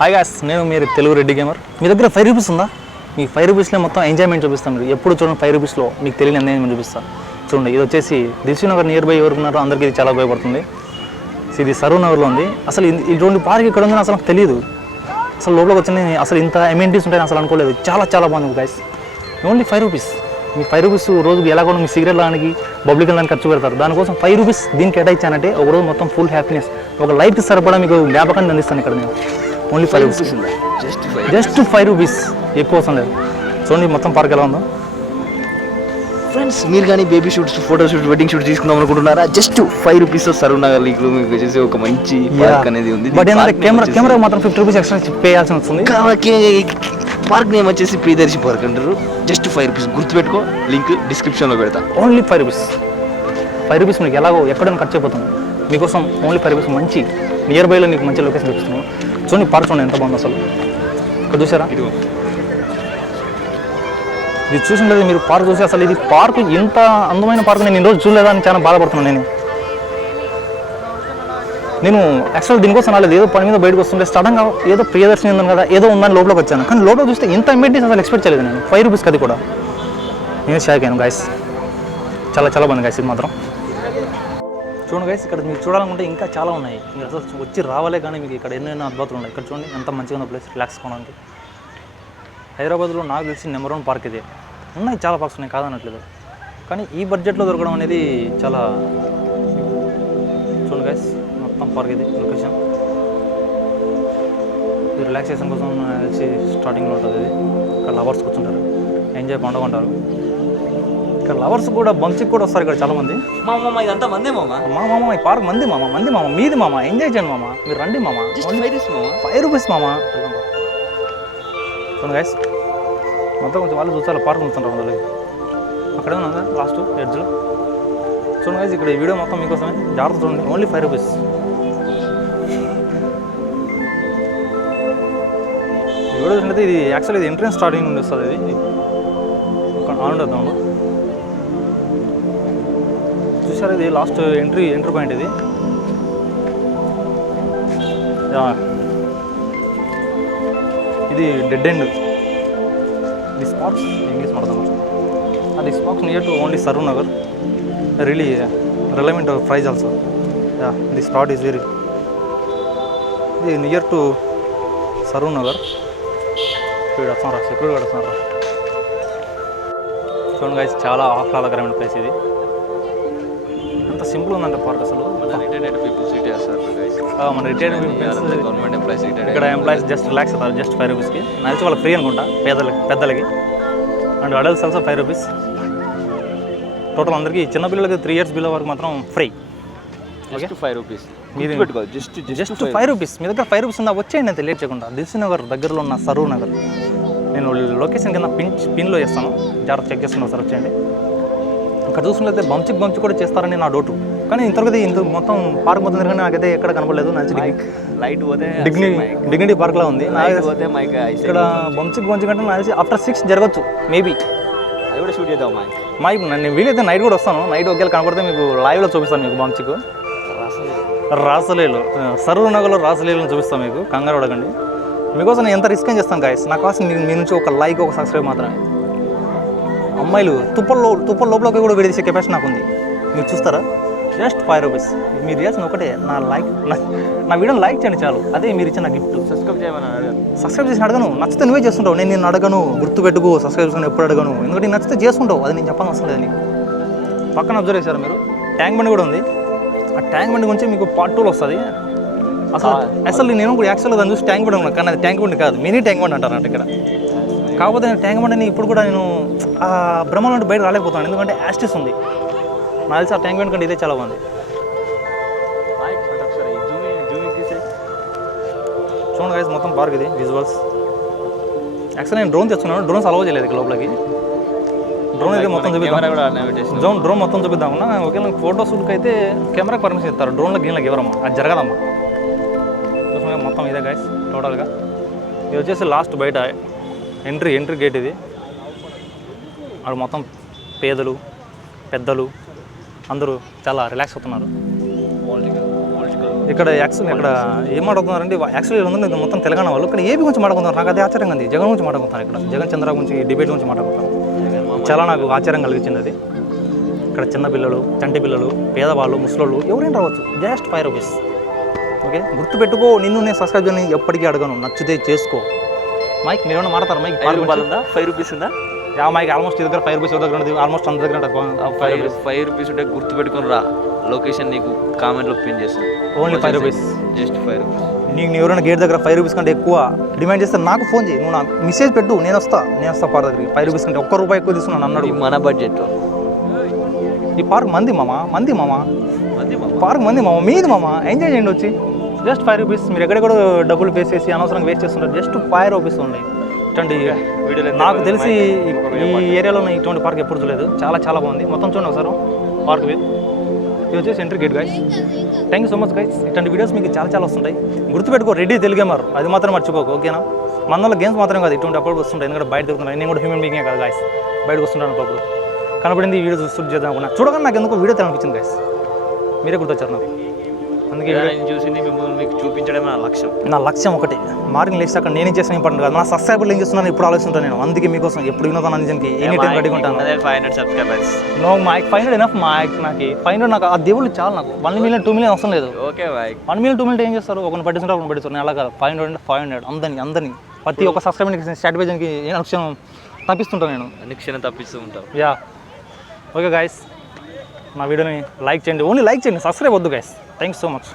Hi guys, నేను మీరు Telugu Reddy gamer. మీ దగ్గర 5 రూపీస్ ఉందా? మీ 5 రూపీస్లో మొత్తం ఎంజాయ్మెంట్ చూపిస్తాను. మీరు ఎప్పుడు చూడండి 5 రూపీస్లో మీకు తెలియని ఎంజాయ్మెంట్ చూపిస్తాను. చూడండి, ఇది వచ్చేసి దిల్సుఖ్నగర్ నియర్ బై ఎవరు ఉన్నారో అందరికీ ఇది చాలా ఉపయోగపడుతుంది. ఇది సరూర్ నగర్లో ఉంది. అసలు ఇటువంటి పార్క్ ఇక్కడ ఉందని అసలు నాకు తెలియదు. అసలు లోపలికి వచ్చిన అసలు ఇంత అమ్యూనిటీస్ ఉంటాయని అసలు అనుకోలేదు. చాలా చాలా బాగుంది గైస్. Only 5 rupees. మీ 5 రూపీస్ రోజుకి ఎలాగో మీ సిగరెట్ లానికి బబ్లిక్ దానికి ఖర్చు పెడతారు. దానికోసం 5 రూపీస్ దీనికి కేటాయించానంటే ఒక రోజు మొత్తం ఫుల్ హ్యాపీనెస్, ఒక లైఫ్కి సరిపడా మీకు జ్ఞాపకాన్ని అందిస్తాను ఇక్కడ నేను. ఓన్లీ 5 రూపీస్, జస్ట్ 5 రూపీస్, ఎక్కువ అవసరం లేదు. చూడండి మొత్తం పార్క్ ఎలా ఉందో. ఫ్రెండ్స్, మీరు కానీ baby shoots, photo shoots, wedding shoot తీసుకుందాం అనుకుంటున్నారా? జస్ట్ 5 రూపీస్ సరూర్ నగర్ లీగ్లో మీకు వచ్చేసి ఒక మంచి పార్క్ అనేది ఉంది. బట్ ఏంటంటే కెమెరా మాత్రం 50 రూపీస్ ఎక్స్ట్రా పే చేయాల్సి వస్తుంది. పార్క్ నేమ్ వచ్చేసి ప్రియదర్శి పార్క్ అంటారు. జస్ట్ 5 రూపీస్, గుర్తుపెట్టుకో. లింక్ డిస్క్రిప్షన్లో పెడతా. Only 5 rupees. 5 రూపీస్ మీకు ఎలాగో ఎక్కడైనా ఖర్చు అయిపోతుంది. మీకోసం ఓన్లీ 5 రూపీస్ మంచి నియర్ బైలో మీకు మంచి లొకేషన్ చూపిస్తున్నాను. చూడండి పార్క్ చూడండి ఎంత బాగుంది అసలు. ఇక్కడ చూసారా? ఇది చూసినట్లయితే మీరు పార్క్ చూసి అసలు ఇది పార్క్ ఇంత అందమైన పార్క్ నేను ఈరోజు చూడలేదా అని చాలా బాధపడుతున్నాను. నేను యాక్చువల్ దీనికోసం రాలేదు. ఏదో పని మీద బయటకు వస్తుంటే సడన్గా ఏదో ప్రియదర్శిని ఉందని కదా, ఏదో ఉందని లోపలికి వచ్చాను. కానీ లోపల చూస్తే ఇంత అమ్యూనిటీస్ అసలు ఎక్స్పెక్ట్ చేయలేదు నేను. 5 రూపీస్కి అది కూడా. నేను షాక్ అయ్యాను గైస్. చాలా చాలా బాగుంది గైస్ ఇది మాత్రం. చూడండి గైస్, ఇక్కడ మీరు చూడాలనుకుంటే ఇంకా చాలా ఉన్నాయి. మీరు అసలు వచ్చి రావాలే కానీ మీకు ఇక్కడ ఎన్నెన్నో అద్భుతాలు ఉన్నాయి. ఇక్కడ చూడండి ఎంత మంచిగా ఉన్న ప్లేస్ రిలాక్స్ కావడానికి. హైదరాబాద్లో నాకు తెలిసి నెంబర్ 1 పార్క్ ఇదే. ఉన్నాయి చాలా పార్క్స్ ఉన్నాయి, కాదనట్లేదు. కానీ ఈ బడ్జెట్లో దొరకడం అనేది చాలా. చూడండి గైస్, మొత్తం పార్క్ ఇది లొకేషన్. ఇది రిలాక్సేషన్ కోసం తెలిసి స్టార్టింగ్లో ఉంటుంది. ఇది ఇక్కడ లవర్స్ కూర్చుంటారు, ఎంజాయ్ పండుగ ఉంటారు. ఇక్కడ లవర్స్ కూడా బంచికి కూడా వస్తారు ఇక్కడ చాలామంది. మామ ఇదంతా మందే మామ. మామ ఈ పార్క్ మంది మామ మీది మామ. ఎంజాయ్ చేయండి మామ, మీరు రండి మామ. 5 రూపీస్ మామ. చూడండి గైస్, మొత్తం కొంచెం వాళ్ళు చూసారు పార్క్ ఉంటుంటారు అందులో. అక్కడే ఉన్నదా లాస్ట్ ఎడ్జ్లో. చూడండి గైస్, ఇక్కడ ఈ వీడియో మొత్తం మీకోసమే. జాగ్రత్త చూడండి. Only 5 rupees. ఈ వీడియో చూసినట్టు ఇది యాక్చువల్లీ ఇది ఎంట్రన్స్ స్టార్టింగ్ నుండి వస్తుంది. ఇది ఆన్ ఉండద్దాం. చూసారు, ఇది లాస్ట్ ఎంట్రీ పాయింట్. ఇది ఇది dead end. This parks English మాట్లాడతాం. This parks near to only Saroor Nagar. Really relevant price also. This spot is very ఇది నియర్ టు సరూర్ నగర్. ఇక్కడ వస్తున్నారా? సెక్యూరిటీ గార్డ్ వస్తున్నారా? చూడండి గైస్, చాలా ఆహ్లాదకరమైన ప్లేస్ ఇది. ఎంత సింపుల్ ఉందంటే పార్క్ అసలు. రిటైర్డ్ పీపుల్స్ మన రిటైర్డ్ గవర్నమెంట్ ఎంప్లాయీస్ ఇక్కడ ఎంప్లాయీస్ జస్ట్ రిలాక్స్ అవుతారు. జస్ట్ 5 రూపీస్కి. నడిచి వాళ్ళకి ఫ్రీ అనుకుంటా, పెద్దలకి and adults also 5 rupees. Total అందరికీ, చిన్నపిల్లలకి 3 years బిలో వరకు మాత్రం ఫ్రీ. ఓకే, 5 రూపీస్ మీరు జస్ట్ 5 రూపీస్. మీ దగ్గర 5 రూపీస్ ఉందా? వచ్చేయండి అంతే, లేట్ చేయకుండా. దిల్సుఖ్నగర్ దగ్గరలో ఉన్న సరూర్ నగర్. నేను లొకేషన్ కింద పిన్లో చేస్తాను, జాగ్రత్త చెక్ చేసుకున్నాను సార్. వచ్చేయండి. ఇక్కడ చూసుకుంటే బంచి కూడా చేస్తారని నా డౌట్. కానీ ఇంత మొత్తం పార్క్ మొత్తం తిరగని నాకైతే ఎక్కడ కనపడలేదు. నచ్చి లైట్ పోతే డిగ్నిటీ పార్క్లా ఉంది. ఇక్కడ బంచి కంటే నాకు తెలిసి ఆఫ్టర్ 6 జరగచ్చు మేబీ. అది కూడా షూట్ చేద్దాం నేను వీలైతే నైట్ కూడా వస్తాను. నైట్ ఒకేలా కనపడితే మీకు లైవ్లో చూపిస్తాను. మీకు బంచికు రాసలీలు సరూర్ నగర్లో రాసలీలను చూపిస్తాను మీకు. కంగారు పడకండి. మీకోసం నేను ఎంత రిస్క్ ఏం చేస్తాను గాయస్. నా కోసం మీ నుంచి ఒక లైక్, ఒక సబ్స్క్రైబ్ మాత్రమే. అమ్మాయిలు తుప్పల లోపలికి కూడా విడిసే కెపాసిటీ నాకు ఉంది. మీరు చూస్తారా? Just 5 rupees. మీరు చేసిన ఒకటే నా వీడియోని లైక్ చేయండి చాలు. అదే మీరు ఇచ్చిన గిఫ్ట్. సబ్స్క్రైబ్ చేసి అడగను, నచ్చితే నువ్వే చేస్తుంటావు. నేను అడగను, గుర్తుపెట్టుకో. సబ్స్క్రైబ్ చేసుకుని ఎప్పుడు అడగను, ఎందుకంటే నచ్చితే చేసుకుంటావు. అది నేను చెప్పాల్సిన అవసరం లేదు. పక్కన అబ్జర్వ్ చేశారు మీరు, ట్యాంక్ బండి కూడా ఉంది. ఆ ట్యాంక్ బండి గురించి మీకు పార్ట్ 2లో వస్తుంది. అసలు నేను కూడా యాక్చువల్గా దాన్ని చూసి ట్యాంక్ బండి ఉన్నాను, కానీ అది ట్యాంక్ బండి కాదు, మినీ ట్యాంక్ బండి అంటారు ఇక్కడ. కాకపోతే నేను ట్యాంక్ బండిని ఇప్పుడు కూడా నేను ఆ బ్రహ్మలో నుండి బయట రాలేకపోతాను, ఎందుకంటే యాస్టిస్ ఉంది. నాకు తెలిసి ఆ ట్యాంక్ బండి కంటే ఇదే చాలా బాగుంది. చూడండి గైస్, మొత్తం పార్క్ ఇది విజువల్స్. యాక్చువల్లీ నేను డ్రోన్ తెచ్చుకున్నాను, డ్రోన్స్ అలౌ చేయలేదు ఇక్కడ లోపలికి. డ్రోన్ అయితే మొత్తం చూపిద్దాం. డ్రోన్ మొత్తం చూపిద్దామన్నా. ఓకే, నాకు ఫోటో షూట్కి అయితే కెమెరాకి పర్మిషన్ ఇస్తారు, డ్రోన్లో గీన్లకు ఇవ్వరమ్మా. అది జరగదమ్మా. చూసుకున్నా మొత్తం ఇదే గైస్ టోటల్గా. ఇది వచ్చేసి లాస్ట్ బయట ఎంట్రీ గేట్ ఇది. అక్కడ మొత్తం పేదలు, పెద్దలు అందరూ చాలా రిలాక్స్ అవుతున్నారు. ఇక్కడ ఏం మాట్లాడుతున్నారంటే యాక్చువల్లీ ఉంది మొత్తం తెలంగాణ వాళ్ళు ఇక్కడ ఏపీ గురించి మాట్లాడుతున్నారు. నాకు అది ఆశ్చర్యంగా ఉంది. జగన్ గురించి మాట్లాడుతున్నారు. ఇక్కడ జగన్ చంద్ర గురించి డిబేట్ గురించి మాట్లాడుతున్నారు. చాలా నాకు ఆశ్చర్యం కలిగించింది అది. ఇక్కడ చిన్న పిల్లలు, చంటి పిల్లలు, పేదవాళ్ళు, ముసలోళ్ళు ఎవరైనా రావచ్చు. Just 5 rupees. ఓకే, గుర్తుపెట్టుకో. నిన్ను నేను సబ్స్క్రైబ్ చేయని ఎప్పటికీ అడగను. నచ్చితే చేసుకో. మైక్ మీరు ఏమైనా మాట్లాడతారు? మైక్ 5 రూపాయలు ఉందా? 5 రూపీస్ ఉందా? మైక్ ఆల్మోస్ట్ దగ్గర 5 రూపీస్ దగ్గర ఉంటుంది. ఆల్మోస్ట్ అంత దగ్గర 5 రూపీస్ ఉంటే గుర్తుపెట్టుకుని రా. లొకేషన్ నీకు కామెంట్లో పిన్ చేస్తాను. Only 5 rupees. Just 5 rupees. నీకు ఎవరైనా గేట్ దగ్గర 5 రూపీస్ కంటే ఎక్కువ డిమాండ్ చేస్తే నాకు ఫోన్ చేయి. నువ్వు నాకు మెసేజ్ పెట్టు. నేను వస్తా పార్క్ దగ్గరికి. 5 రూపీస్ కంటే ఒక్క రూపాయి ఎక్కువ తీసుకున్నాను అన్నాడు. మన బడ్జెట్లో ఈ పార్క్ మంది మామ పార్క్ మంది మామ మీది మామ. ఎంజాయ్ చేయండి వచ్చి. Just 5 rupees. మీరు ఎక్కడెక్కడ డబ్బులు పే చేసి అనవసరంగా వేస్ట్ చేస్తుంటారు. జస్ట్ 5 రూపీస్ ఉన్నాయి. ఇటువంటి నాకు తెలిసి ఈ ఏరియాలో ఇటువంటి పార్క్ ఎప్పుడు చూడలేదు. చాలా బాగుంది. మొత్తం చూడండి ఒకసారి పార్క్ వ్యూ. ఇది వచ్చేసి entry gate guys. Thank you so much guys. ఇట్లాంటి వీడియోస్ మీకు చాలా వస్తుంటాయి. గుర్తుపెట్టుకో, రెడీ తెలుగేమారు అది మాత్రం మర్చిపోకు. ఓకేనా? మన గేమ్స్ మాత్రం కాదు, ఇటువంటి అప్పుడు వస్తుంటాయి. ఎందుకంటే బయట తిరుగుతున్నాయి. నేను కూడా హ్యూమన్ బీయింగే కదా గైస్. బయటకు వస్తుంటాను అప్పుడు. కనపడింది ఈ వీడియో షూట్ చేద్దాం అనుకున్నా. చూడగానే నాకు ఎందుకు వీడియో తెలనిపించింది గైస్. మీరే గుర్తొచ్చారు నాకు. అందుకే చూసి మిమ్మల్ని మీకు చూపించడమే నా లక్ష్యం ఒకటి. మార్నింగ్ లేచి అక్కడ నేను చేసిన ఇంపార్టెంట్ కాదు. నా సబ్స్క్రైబర్లు ఏం చేస్తున్నాను ఇప్పుడు ఆలోచిస్తుంటాను నేను. అందుకే మీకోసం ఎప్పుడు వినోదాన్ని అందించడానికి ఎనీ టైం రెడీగా ఉంటాను. 500 subscribers. No mike 500 enough mike. నాకు 500 నాకు ఆ దేవుళ్ళు చాలా. నాకు 1 మిలియన్ 2 మిలియన్ అవసరం లేదు. Okay mic. 1 మిలియన్ 2 మిలియన్ ఏం చేస్తారు? ఒకరిని పట్టించుంటే ఒకరిని పట్టిస్తారు. నేను అలా కాదు. 500 అందరినీ ప్రతి ఒక్క సబ్స్క్రైబర్కి స్ట్రాటజీకి ఏ లక్ష్యం తప్పిస్తుంటాను నేను. నిక్షణం తప్పిస్తూ ఉంటాను. యా ఓకే గైస్, నా వీడియోని లైక్ చేయండి. ఓన్లీ లైక్ చేయండి, సబ్స్క్రైబ్ వద్దు గైస్. Thanks so much.